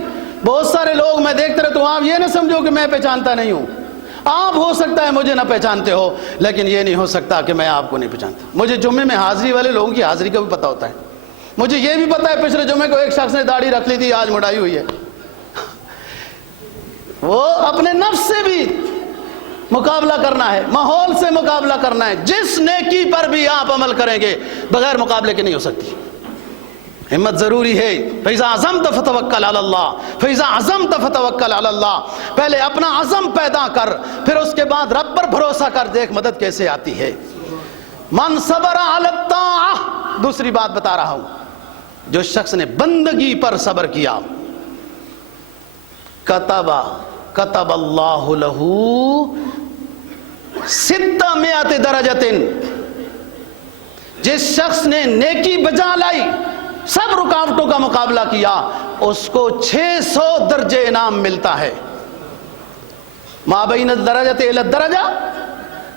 بہت سارے لوگ میں دیکھتے رہتا ہوں، آپ یہ نہ سمجھو کہ میں پہچانتا نہیں ہوں، آپ ہو سکتا ہے مجھے نہ پہچانتے ہو لیکن یہ نہیں ہو سکتا کہ میں آپ کو نہیں پہچانتا۔ مجھے جمعے میں حاضری والے لوگوں کی حاضری کا بھی پتہ ہوتا ہے، مجھے یہ بھی پتہ ہے پچھلے جمعے کو ایک شخص نے داڑھی رکھ لی تھی آج مڑائی ہوئی ہے۔ وہ اپنے نفس سے بھی مقابلہ کرنا ہے، ماحول سے مقابلہ کرنا ہے۔ جس نیکی پر بھی آپ عمل کریں گے بغیر مقابلے کے نہیں ہو سکتی۔ ہمت ضروری ہے۔ فَإِذَا عَزَمْتَ فَتَوَكَّلْ عَلَى اللَّهِ فَإِذَا عَزَمْتَ فَتَوَكَّلْ عَلَى اللَّهِ، پہلے اپنا عزم پیدا کر پھر اس کے بعد رب پر بھروسہ کر، دیکھ مدد کیسے آتی ہے۔ مَنْ صَبَرَ عَلَى الطَّاعَةِ، دوسری بات بتا رہا ہوں، جو شخص نے بندگی پر صبر کیا، کتب اللہ لہ 600 درجۃ، جس شخص نے نیکی بجا لائی، سب رکاوٹوں کا مقابلہ کیا، اس کو 600 درجے انعام ملتا ہے۔ ما بین الدرجۃ الی الدرجہ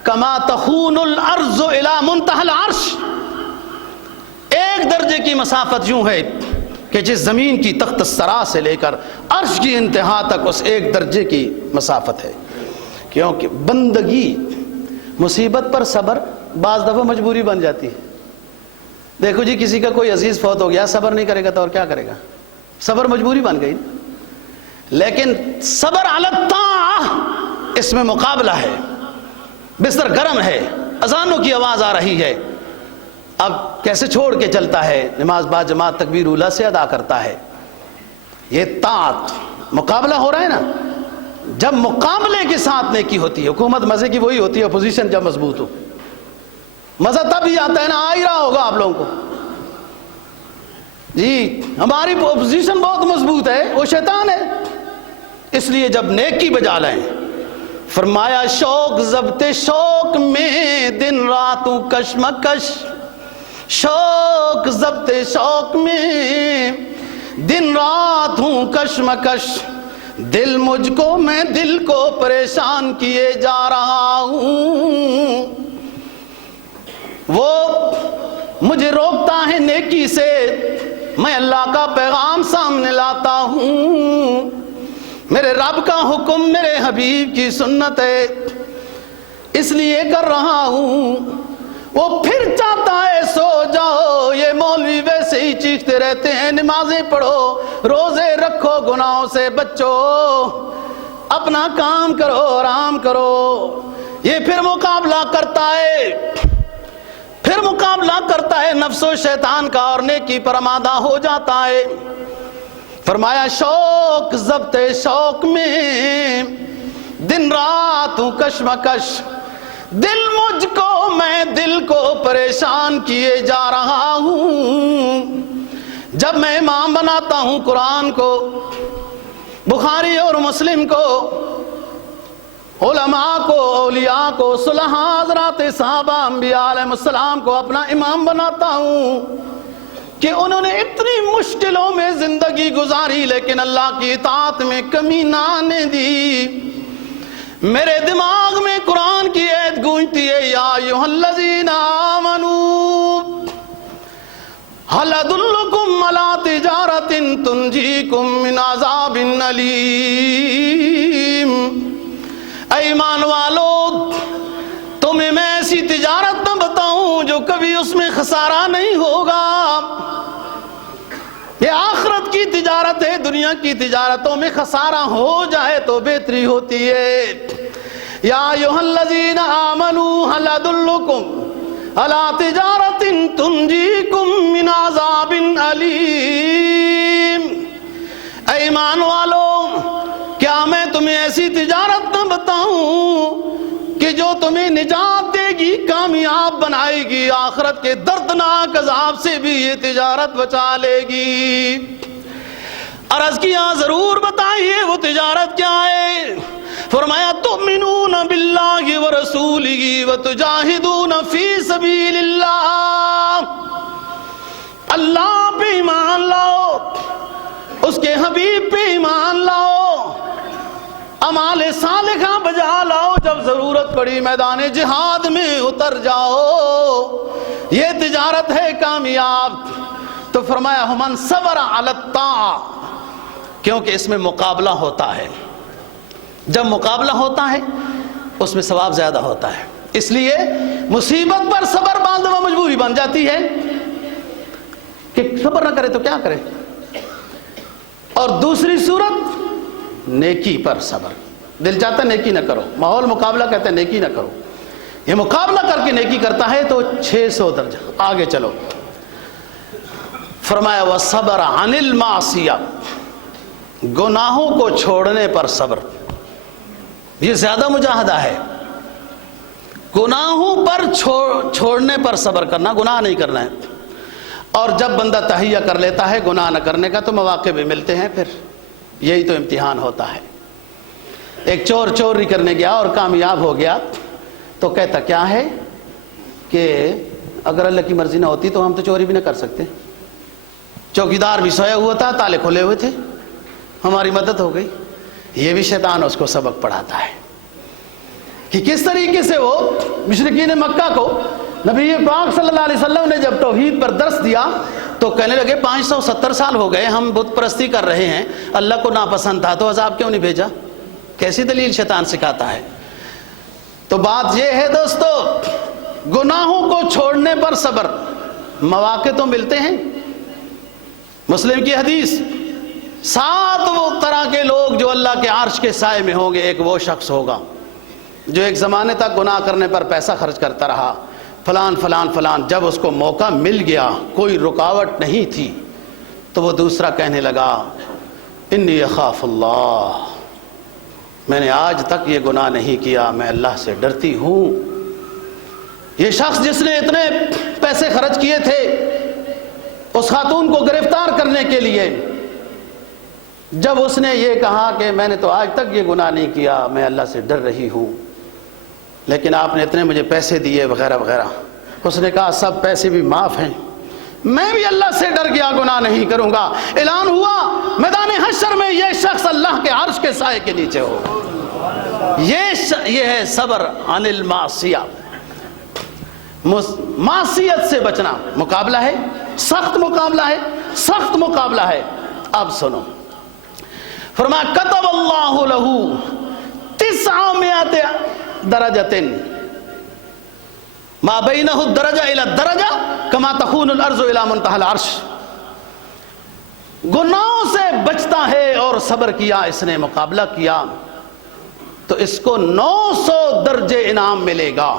کما تخون الارض الی منتہی العرش، ایک درجے کی مسافت یوں ہے کہ جس زمین کی تخت الثری سے لے کر عرش کی انتہا تک اس ایک درجے کی مسافت ہے۔ کیونکہ بندگی، مصیبت پر صبر بعض دفعہ مجبوری بن جاتی ہے۔ دیکھو جی کسی کا کوئی عزیز فوت ہو گیا، صبر نہیں کرے گا تو اور کیا کرے گا؟ صبر مجبوری بن گئی۔ لیکن صبر علی الطاعہ، اس میں مقابلہ ہے، بستر گرم ہے، اذانوں کی آواز آ رہی ہے، اب کیسے چھوڑ کے چلتا ہے، نماز با جماعت تکبیر اولیٰ سے ادا کرتا ہے۔ یہ طاعت، مقابلہ ہو رہا ہے نا۔ جب مقابلے کے ساتھ نیکی ہوتی ہے، حکومت مزے کی وہی ہوتی ہے اپوزیشن جب مضبوط ہو، مزہ تب ہی آتا ہے نا، آ ہی رہا ہوگا آپ لوگوں کو جی۔ ہماری اپوزیشن بہت مضبوط ہے، وہ شیطان ہے۔ اس لیے جب نیکی بجا لائیں، فرمایا شوق ضبط شوق میں دن رات کشمکش، شوق ضبط شوق میں دن رات ہوں کشمکش، دل مجھ کو میں دل کو پریشان کیے جا رہا ہوں، وہ مجھے روکتا ہے نیکی سے، میں اللہ کا پیغام سامنے لاتا ہوں، میرے رب کا حکم میرے حبیب کی سنت ہے اس لیے کر رہا ہوں. وہ پھر چاہتا ہے سو جاؤ. یہ مولوی ویسے ہی چیختے رہتے ہیں نمازیں پڑھو, روزے رکھو, گناہوں سے بچو, اپنا کام کرو, آرام کرو. یہ پھر مقابلہ کرتا ہے نفس و شیطان کا اور نیکی پر آمادہ ہو جاتا ہے. فرمایا شوق ضبط شوق میں دن رات ہوں کشمکش, دل مجھ کو میں دل کو پریشان کیے جا رہا ہوں. جب میں امام بناتا ہوں قرآن کو, بخاری اور مسلم کو, علماء کو, اولیاء کو, صلحاء حضرات صحابہ انبیاء علیہ السلام کو اپنا امام بناتا ہوں کہ انہوں نے اتنی مشکلوں میں زندگی گزاری لیکن اللہ کی اطاعت میں کمی نہ آنے دی. میرے دماغ میں قرآن کی آیت گونجتی ہے یا ایھا الذین آمنوا ھل ادلکم علی تجارۃ تنجیکم من عذاب علیم. اے ایمان والو, تمہیں میں ایسی تجارت نہ بتاؤں جو کبھی اس میں خسارہ نہیں ہوگا. یہ آخرت کی تجارت ہے, دنیا کی تجارتوں میں خسارہ ہو جائے تو بہتری ہوتی ہے. یا ایھا الذین آمنوا ھل ادلکم علی تجارۃ تنجیکم من عذاب علیم. اے ایمان والو, کیا میں تمہیں ایسی تجارت نہ بتاؤں کہ جو تمہیں نجات دے گی, کامیاب بنائے گی, آخرت کے دردناک عذاب سے بھی یہ تجارت بچا لے گی. عرض کیا ضرور بتائیے وہ تجارت کیا ہے. فرمایا تؤمنون باللہ ورسولہ وتجاہدون فی سبیل اللہ. اللہ پہ ایمان لاؤ, اس کے حبیب پہ ایمان لاؤ, اعمال صالحہ بجا لاؤ, جب ضرورت پڑی میدان جہاد میں اتر جاؤ. یہ تجارت ہے کامیاب. تو فرمایا من صبر علی الطاعہ, کیونکہ اس میں مقابلہ ہوتا ہے. جب مقابلہ ہوتا ہے اس میں ثواب زیادہ ہوتا ہے. اس لیے مصیبت پر صبر بعض دفعہ مجبوری بن جاتی ہے کہ صبر نہ کرے تو کیا کرے. اور دوسری صورت نیکی پر صبر. دل چاہتا ہے نیکی نہ کرو, ماحول مقابلہ کہتا ہے نیکی نہ کرو. یہ مقابلہ کر کے نیکی کرتا ہے تو 600 درجہ آگے چلو. فرمایا وَصَبَرَ عَنِ الْمَعْصِيَةِ, گناہوں کو چھوڑنے پر صبر. یہ زیادہ مجاہدہ ہے. گناہوں پر چھوڑنے پر صبر کرنا, گناہ نہیں کرنا ہے. اور جب بندہ تہیہ کر لیتا ہے گناہ نہ کرنے کا تو مواقع بھی ملتے ہیں. پھر یہی تو امتحان ہوتا ہے. ایک چور چوری کرنے گیا اور کامیاب ہو گیا تو کہتا کیا ہے کہ اگر اللہ کی مرضی نہ ہوتی تو ہم تو چوری بھی نہ کر سکتے. چوکیدار بھی سویا ہوا تھا, تالے کھلے ہوئے تھے, ہماری مدد ہو گئی. یہ بھی شیطان اس کو سبق پڑھاتا ہے کہ کس طریقے سے وہ مشرکین مکہ کو نبی پاک صلی اللہ علیہ وسلم نے جب توحید پر درس دیا تو کہنے لگے 570 سال ہو گئے ہم بت پرستی کر رہے ہیں, اللہ کو ناپسند تھا تو عذاب کیوں نہیں بھیجا. کیسی دلیل شیطان سکھاتا ہے. تو بات یہ ہے دوستو, گناہوں کو چھوڑنے پر صبر. مواقع تو ملتے ہیں. مسلم کی حدیث, 7 وہ طرح کے لوگ جو اللہ کے عرش کے سائے میں ہوں گے. ایک وہ شخص ہوگا جو ایک زمانے تک گناہ کرنے پر پیسہ خرچ کرتا رہا, فلان فلان فلان. جب اس کو موقع مل گیا, کوئی رکاوٹ نہیں تھی, تو وہ دوسرا کہنے لگا انی اخاف اللہ, میں نے آج تک یہ گناہ نہیں کیا, میں اللہ سے ڈرتی ہوں. یہ شخص جس نے اتنے پیسے خرچ کیے تھے اس خاتون کو گرفتار کرنے کے لیے, جب اس نے یہ کہا کہ میں نے تو آج تک یہ گناہ نہیں کیا, میں اللہ سے ڈر رہی ہوں, لیکن آپ نے اتنے مجھے پیسے دیے وغیرہ وغیرہ, اس نے کہا سب پیسے بھی معاف ہیں, میں بھی اللہ سے ڈر گیا, گناہ نہیں کروں گا. اعلان ہوا میدان حشر میں یہ شخص اللہ کے عرش کے سائے کے نیچے ہو. یہ ہے صبر عن المعصیہ. معصیت سے بچنا. مقابلہ ہے, سخت مقابلہ ہے, سخت مقابلہ ہے. اب سنو, فرمایا کتب اللہ لہو 900 درجۃ ما بینہ الدرجہ الی الدرجہ کما تخون الارض الی منتہی العرش. گناہوں سے بچتا ہے اور صبر کیا، اس نے مقابلہ کیا تو اس کو 900 درجے انعام ملے گا.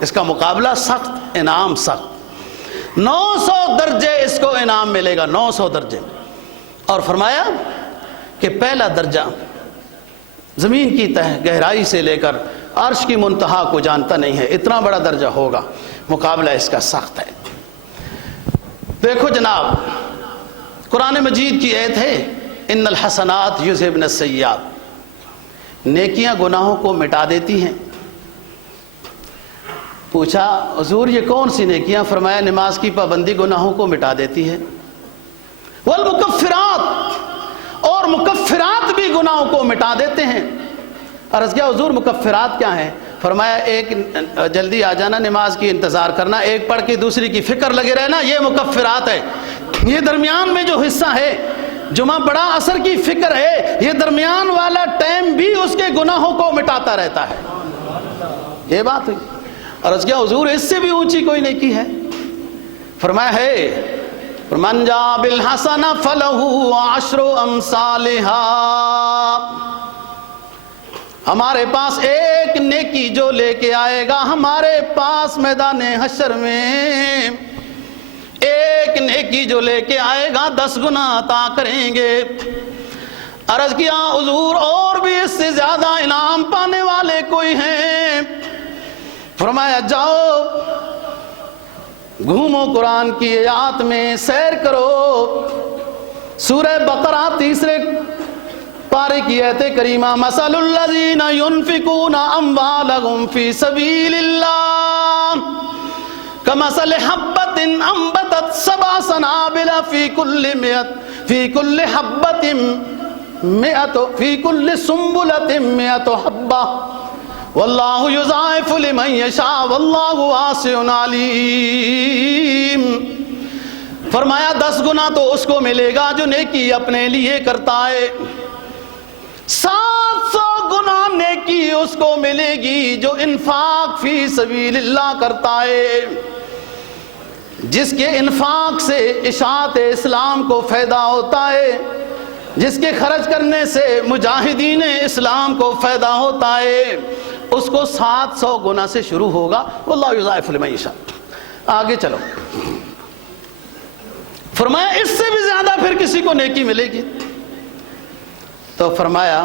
اس کا مقابلہ سخت، انعام سخت، 900 درجے اس کو انعام ملے گا، 900 درجے. اور فرمایا کہ پہلا درجہ زمین کی تہ گہرائی سے لے کر عرش کی منتہا کو جانتا نہیں ہے، اتنا بڑا درجہ ہوگا، مقابلہ اس کا سخت ہے. دیکھو جناب، قرآن مجید کی آیت ہے ان الحسنات یذہبن السیئات، نیکیاں گناہوں کو مٹا دیتی ہیں. پوچھا حضور یہ کون سی نیکیاں؟ فرمایا نماز کی پابندی گناہوں کو مٹا دیتی ہے. والمکفرات، اور مکفرات بھی گناہوں کو مٹا دیتے ہیں. عرض کیا حضور مکفرات کیا ہیں؟ فرمایا ایک جلدی آ جانا، نماز کی انتظار کرنا، ایک پڑھ کے دوسری کی فکر لگے رہنا، یہ مکفرات ہے. یہ درمیان میں جو حصہ ہے جمعہ بڑا اثر کی فکر ہے، یہ درمیان والا ٹائم بھی اس کے گناہوں کو مٹاتا رہتا ہے. یہ بات ہوئی. عرض کیا حضور اس سے بھی اونچی کوئی نیکی ہے؟ فرمایا ہے من جاء بالحسنہ فلہ عشر امثالہا. ہمارے پاس ایک نیکی جو لے کے آئے گا ہمارے پاس میدان حشر میں، ایک نیکی جو لے کے آئے گا 10 گنا عطا کریں گے. عرض کیا حضور اور بھی اس سے زیادہ انعام پانے والے کوئی ہیں؟ فرمایا جاؤ گھومو قرآن کی آیات میں سیر کرو. سورہ بقرہ 3 پارے کی آیت کریمہ مثل الذین ينفقون اموالهم فی سبیل اللہ کمثل حبۃ انبتت 7 سنابل فی کل حبۃ 100 فی کل سنبلۃ 100 حبہ واللہ یضاعف لمن یشاء واللہ واسع علیم. فرمایا 10 گنا تو اس کو ملے گا جو نیکی اپنے لیے کرتا ہے، 700 گنا نیکی اس کو ملے گی جو انفاق فی سبیل اللہ کرتا ہے، جس کے انفاق سے اشاعت اسلام کو فائدہ ہوتا ہے، جس کے خرچ کرنے سے مجاہدین اسلام کو فائدہ ہوتا ہے. اس کو 700 گنا سے شروع ہوگا. واللہ یضاعف لمن یشاء. آگے چلو، فرمایا اس سے بھی زیادہ پھر کسی کو نیکی ملے گی. تو فرمایا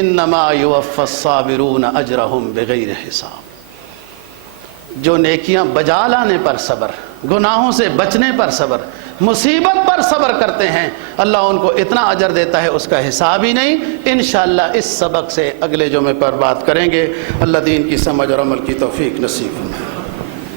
انما یوفی الصابرون اجرہم بغیر حساب. جو نیکیاں بجا لانے پر صبر، گناہوں سے بچنے پر صبر، مصیبت پر صبر کرتے ہیں، اللہ ان کو اتنا اجر دیتا ہے اس کا حساب ہی نہیں. انشاءاللہ اس سبق سے اگلے جمعے پر بات کریں گے. اللہ دین کی سمجھ اور عمل کی توفیق نصیب فرمائے.